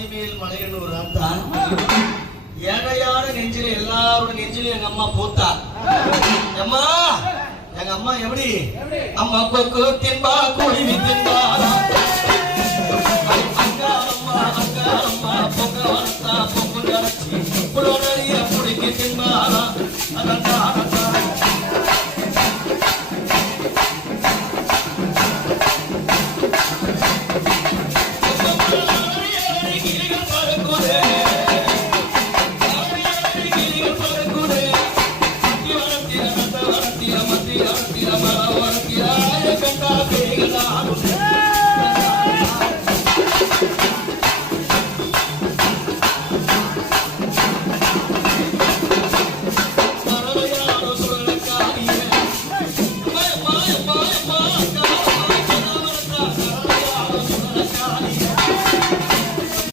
ஆதிமேல் மலையன்னு ஒரு ஆத்தா ஏழையான நெஞ்சில எல்லாரோட நெஞ்சிலும் எங்க அம்மா பூத்தா. அம்மா எங்க அம்மா எப்படி அம்மா கொக்கு தின்பா குருவி தின்பா அக்கா அம்மா பொங்க வளர்த்தா பொங்கு நிறச்சி புலனறிய புடிக்கு தின்பாரா கிளிகள் பறக்குதே